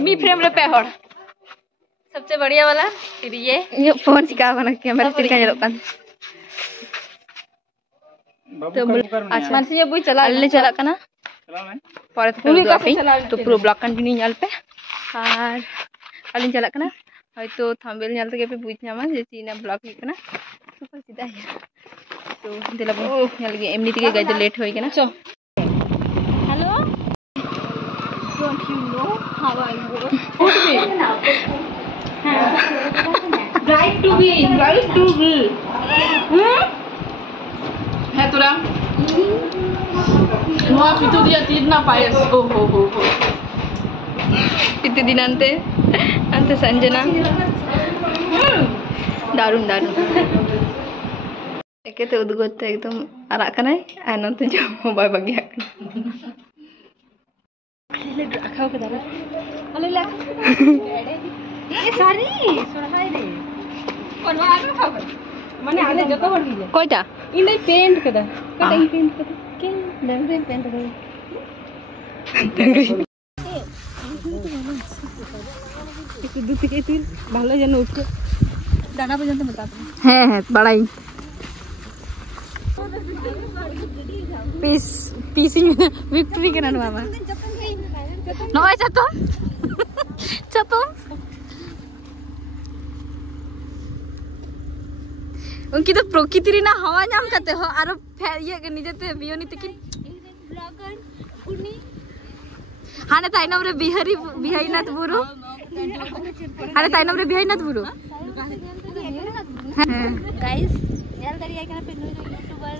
मी frame रे पे हड़ सबसे बढ़िया वाला फिर ये फोन चिका बना कैमरा चिका जलोkan तो आसमान से बुई चला ले चला कना परे पूरी काफी तो पूरा ब्लॉग कंटिन्यू nyal पे और अलिन चला कना हयतो थंबनेल nyal तके पे बुई ᱧᱟᱢᱟ जे चीना ब्लॉग ही कना सुपर सीधा है तो देला बो nyal गे एमनी तके गाइड लेट होई कना so hello don't you know how I work right to be है तुरा वहाँ पितु दिया तीर ना पाए ओ हो पितु दिन अंते संजना दारुण एके ते उदगोते एकदम आरा कनाय आ नंते जो बाय बागिया ले रखाओ के दारा अले ला ए सारी सोहाय रे कोनवा आगे खाओ माने आले जतो हर दिले कोइटा इने पेंट कदा कदा इ पेंट कदा के डंगरे पेंट कदा डंगरे एक दूध के तीर ভালো যেন উঠে দানা পর্যন্ত মত আপনি হ্যাঁ হ্যাঁ বাড়াই পিসিং ভিক্টরি কেন মামা নয় চাতন उनकी तो प्रकृति ना हवा नाम करते हो आरो ये निजेते बियोनी तकिन ब्लॉगर कुनी हाने ताइनम रे बिहाईनाथ बुरु हाने ताइनम रे बिहाईनाथ बुरु गाइस यार दरिया के पे यूट्यूबर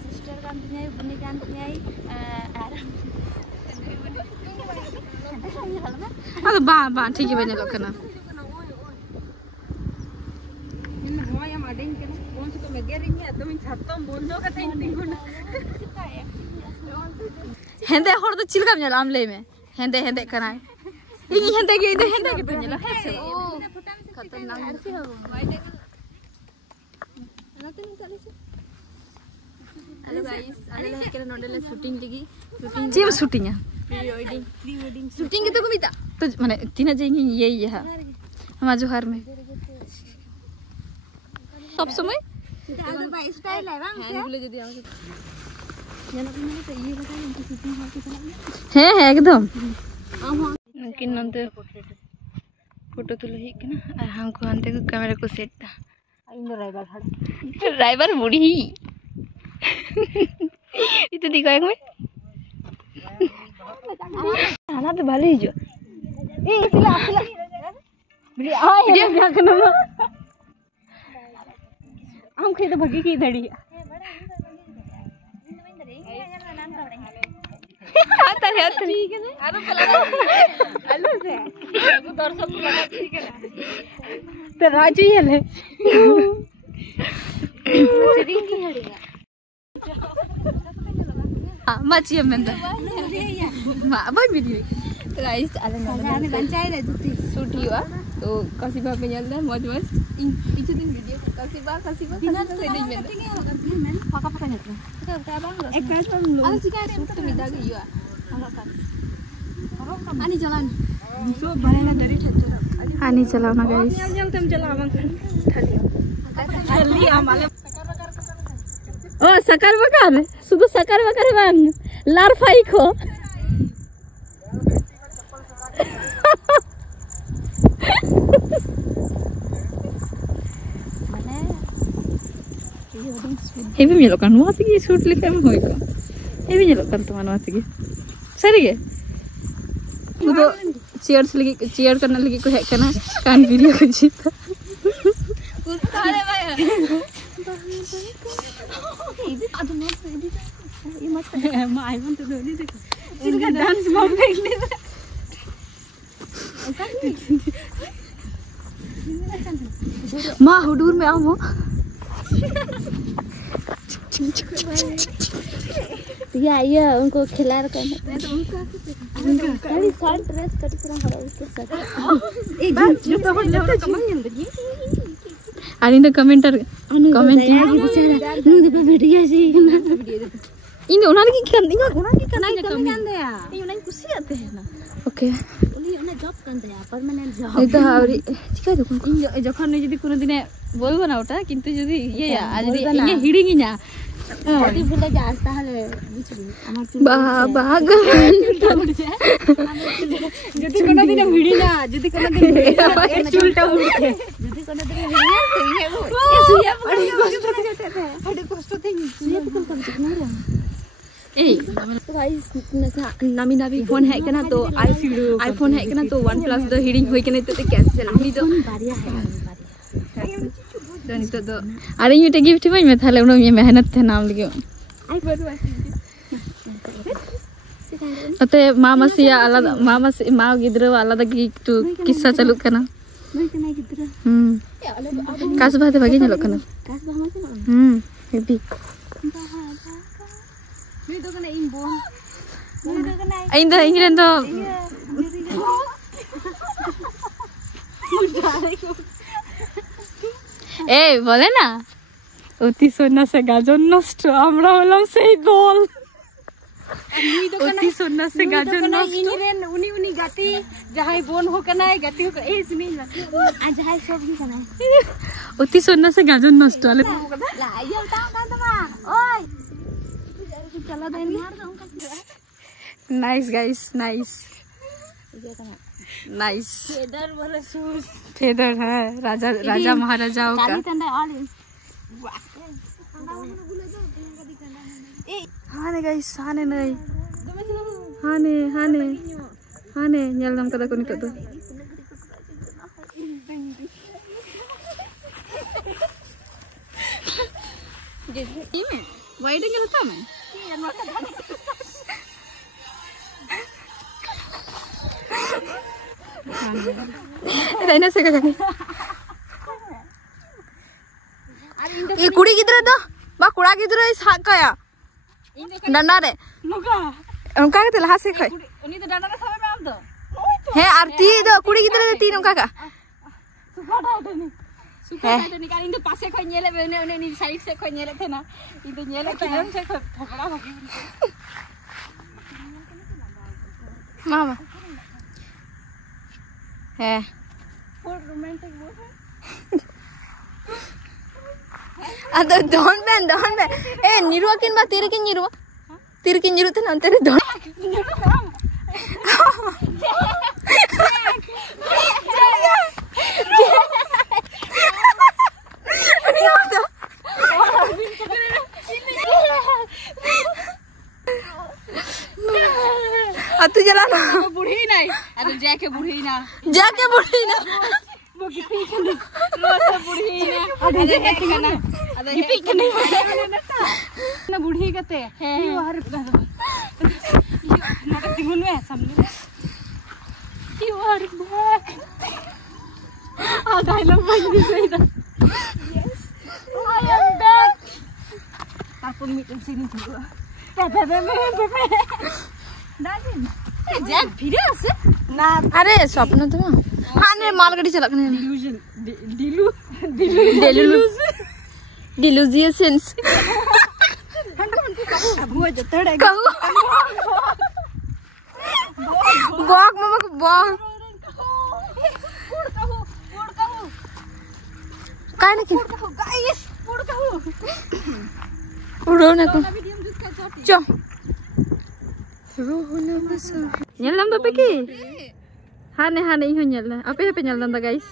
सिस्टर काम दिने बने जान दिने अरे बा ठीक है बने लोकना इन होया माडेन के कौन से तो मेगेरिंग है एकदम छातम बोंजो का तीन दिन हेंदे हर तो चिलका में आमले में हेंदे कनाय इ हेंदे के तो नेला है खतरनाक है हेलो गाइस आले के नोडेले शूटिंग लगी जीव शूटिंग है प्री वेडिंग शूटिंग के तो कमिता तो माने तीना जेंगी ये है हमारा जोहार में सब समय दादू भाई स्टाइल है बांग से बोले जदी आवे जाना मैंने तो ये बताया उनकी शूटिंग हो के चला है एकदम उनकी नंते फोटो तुलो ही के ना और हमको अंते को कैमरा को सेट था इन ड्राइवर बूढ़ी itu di kayak gue anak tuh balik jo sila beri dia nggak kenapa हम खेत भगी की धड़ी आता है ठीक है आरो हेलो से वो दर्शक लगा ठीक है तो राजू ही है सेटिंग की हड़ेगा माची में बाय वीडियो तो गाइस आले ना पंचायत है दुती शूट हुआ तो कसीबा पे चलता है मौज इछु दिन वीडियो कसीबा बिना तो नहीं में पका नहीं तो बांग एक काज पर लोग शूट मिदा गई आनी चलान सो भरेला दरी ठेचरा आनी चलाना गाइस तुम चला थली आमाले ओ सकार बकार शुद्ध सकार बकार बांग लार फाई खो heavy nyelokan mo atigi shoot lekam hoy ko heavy nyelokan to mano atigi sari ge udo cheer karna lagi ko hek kana kan video ko jita kare bhai ini adu mas ini ये मत मैं I want to do this इनका dance mom देखने मां हुडूर में आओ iya उनको खिला रखा है तो उनका कड़ी शॉर्ट ड्रेस कड़ी तरह हो उसके साथ एक जो तो हम लोग कमेंट नहीं आनी तो कमेंटर कमेंट बेचारा नंद पे वीडियो जी इन ओना की kan inga ona ki kan dea ini ona kusi ate hai na okay uni ona job kan dea permanent job এটা আরে ঠিক আছে যখন যদি কোনো দিনে বলবো না ওটা কিন্তু যদি ইয়ে আর যদি ইয়ে হিড়িঙি না যদি ভুলে যাস তাহলে বুঝবি আমার বাবা যদি কোনো দিনে ভিড়ি না যদি কোনো দিন এর চুলটা উঠে যদি কোনো দিন ভিড়ি না তো ये वो सुया पड़े हटे कष्ट थे सुया तो कम से कम ना ए तो गाइस नामी नामी फोन है कना तो आईफोन है कना तो OnePlus दो हिडिंग होई कने तो कैंसिल उनी तो बारिया है तो तो अरे ये गिफ्ट में मैं थाले उनो ये मेहनत थे नाम लगे अते मामा सिया आलादा मामा से मा गिद्रा आलादा गिफ्ट किस्सा चलु कना मैं कना गिद्रा कास बाते भागे चलो कना कास बा हम चलो हेबी मैं तो कना इन बोन मैं तो कना इन दो इंग्रेन तो ए बोले ना অতি সন্ন্যাসে গাজন নষ্ট আমরা হলাম সেই দল অতি সন্ন্যাসে গাজন নষ্ট ইনিরেন উনি গাতি যাহাই বোন হো কানাই গাতি হো এই শুনি না আ যাহাই সব কি কানাই অতি সন্ন্যাসে গাজন নষ্ট আলে লা ইয়া তাও কান্দমা ওই চলো দেন মার দাও nice guys nice nice feather वाला शूज फेदर है राजा राजा महाराजाओं का काली तंडा ऑल हाने गाइस हाने नहीं हाने nyal nam kada ko nito to ini why did you come रहना से कहीं ये कुड़ी किधर है तो बा कुड़ा किधर है इस हाथ का या डंडा रे उनका के तलहा से खाए उन्हीं तो डांडा सामने में आम तो है आरती तो कुड़ी किधर है तीन उनका का सुखा डालते नहीं कारण इनको पासे कोई नेले उन्हें नहीं साइड से कोई नेले थे ना इनको नेले किधर से ठोकड़ा होगी मामा है फुल रोमांटिक वो है अदो डोंट बैन ए निरुआ किन बा तेरे किन निरु थे ना तेरे डोंट तू जला ना बुढ़ी नहीं अरे जाके बुढ़ी ना वो गिपी कने रोज बुढ़ी ना अरे देखना अरे गिपी कने ना बुढ़ी कते यू आर नोट दिगुन में सामने यू आर बैक आ डायलॉग बज सही था यस आई एम बैक ताको मीटिंग सीन हुआ बे दादिन जैक फिरे आसे ना अरे स्वप्न तो हां ने मालगाड़ी चला कने डिलूजियंस वो जतड़े बॉक मामा को बॉक काय ना कि गाइस उड़ो ना को चो रोहना बस nyal nam bape ki hane iho nyal ape nyal nam da guys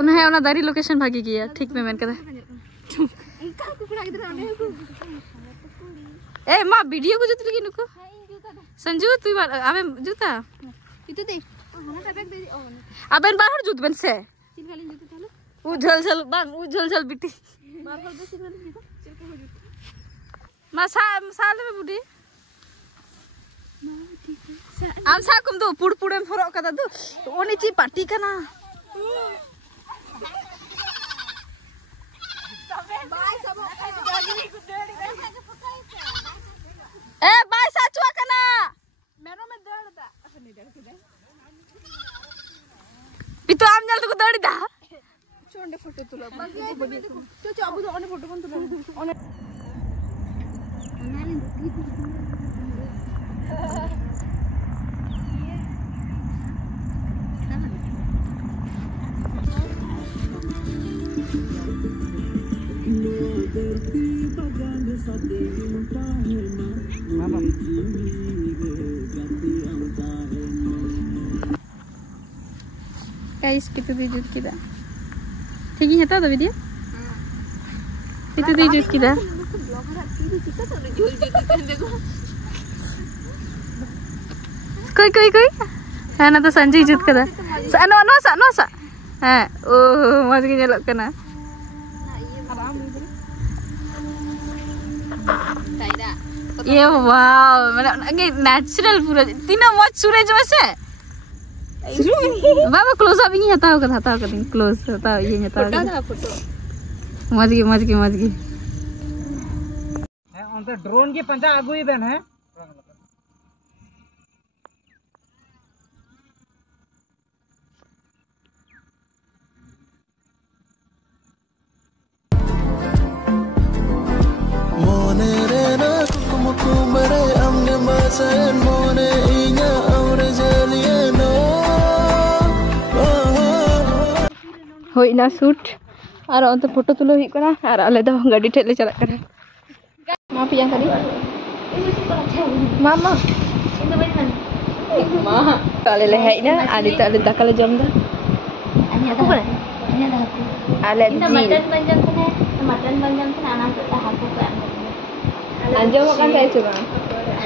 ona dari location bhagi kiya ठीक में मैंने कहा ए मां वीडियो को जुत लगी नुको संजू तू अबे जूता इतो दे अबे बाहर जुत बन से चिलखाली जुत थाले उ झल बांग उ झल बिटी बार दे चिलखाली जुत चिलका हो जुत साल में बुढ़ी आम सा कुम दो पुड़ पुड़ में फरक कदा दो ओनी ची पार्टी का ना सबे बाय साचुआ कना पितो आम जल तो दौड़ी दा चोंडे फोटो तुला चो अब ओने फोटो कोन तुला ओने guys pitu di jut kita tegi hata da video pitu di jut kita koi है ना तो संजय जूत कदा नो सा हां ओ मज के nyelok kana ये वाव माने अगे नेचुरल पूरा तीना मज सूरज में से बाबा क्लोज अप ही हटाओ कर क्लोज हटाओ ये हटाओ फोटो मज की है on the drone की पंजा आगु ही देन है मोने रे ना कुमकुमरे हमने मसन मोने इnya aure जलिए नो होई ना शूट और अंत फोटो तुलो हुई कना और आले दो गाड़ी ठेले चला कना मा पिया करी मामा मा आले ले है ना आले तो आले दाका ले जम दा Aku boleh? Ini ada aku. आले Kita जी mutton banjang kan anak kita aku kan. anjo makan saya coba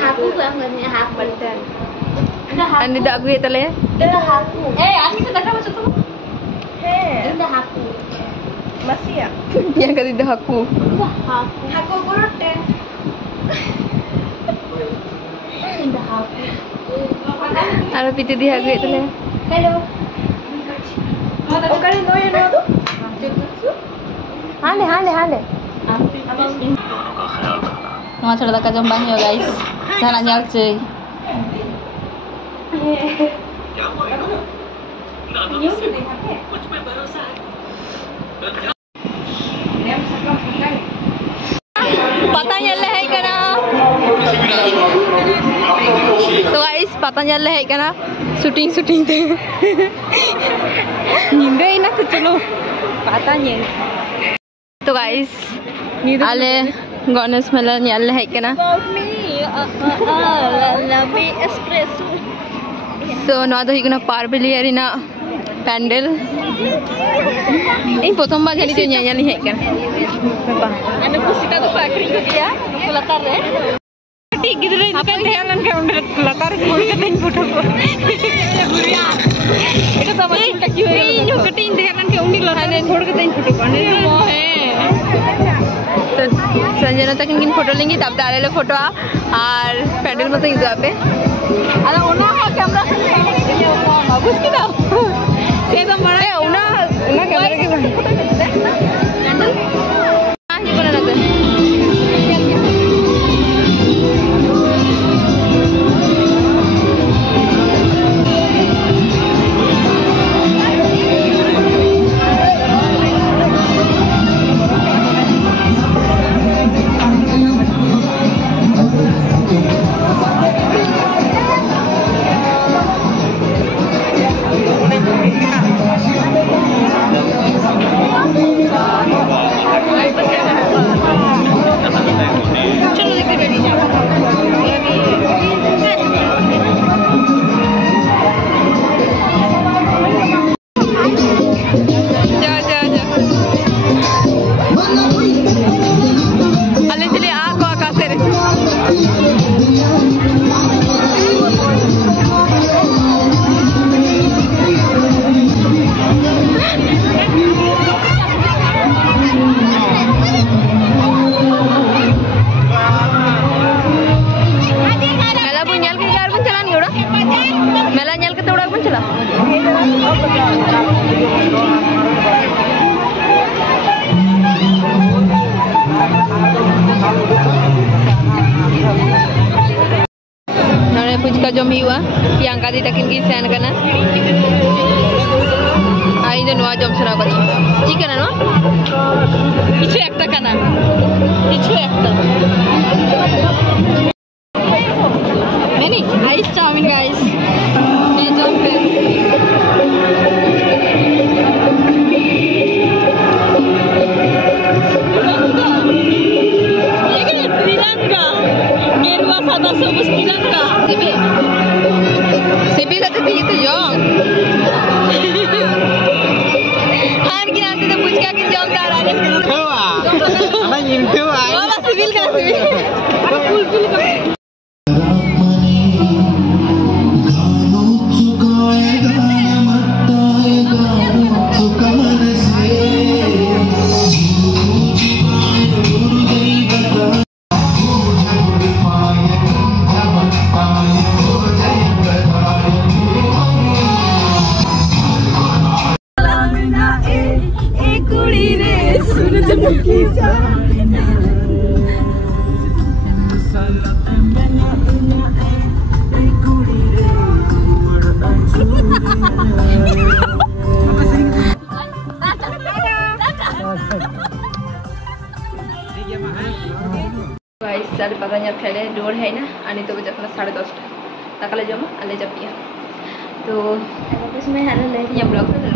Aku kan ini aku mutton. Udah aku. andi dak gue tele Udah aku. Aku sudah kamu cukup. Udah aku. masih ya yang kali dah aku Udah aku. Aku kurute. Udah aku. ada pitu dia gue tele Hello. oh kali no ya no tu hale Nwa छोड़ दका जम बानी हो guys जाना nyal cuy पता nyal le hai kana तो guys पता nyal le hai kana shooting ते नींदे ही ना तो चलो पता nyal तो गाइस आले गणेश मेला nyal le hai kana Labi espresso. तो नवा दो हिकना पारबेली एरिना पैंडल इन प्रथम बार जानी तो nyal hai kana Anu kusita tu pakring ko dia. Latar re. ठीक गिदरे इनका ध्यान के उंडर लतार खोल के दिन फोटो को गुड़िया এটা তো আমার উল্টা কি হয়ে গেল এই কটিং ধ্যান के उंडी लतार खोल के दिन फोटो को है तो संजना तक इनकी फोटो लेंगी तब डाले ले फोटो और पैंडल में तो इधर पे अरे ओना का कैमरा बाबूस की दाओ से तो मरे ओना कैमरा के पैंडल हां ये बना रहता है Thank you. फुचका जम हुआ प्रियंका दी तकिन की सेन करना आई इन जम सना चिकन किछु एक मैंने आइस चाउमिन गाइस मैं जम पे तिरंगा गेरुआ सादा सबुज तिरंगा सिबिल तो जम हान की नाते तो पुचका की जमदार आने Ana nyimpi wae. वाला सिबिल का फुल साढ़े पता खेले डोर है ना आनी तो बजे 10:30 दाका जमा आले जापिया तो इसमें है ना ब्लॉग में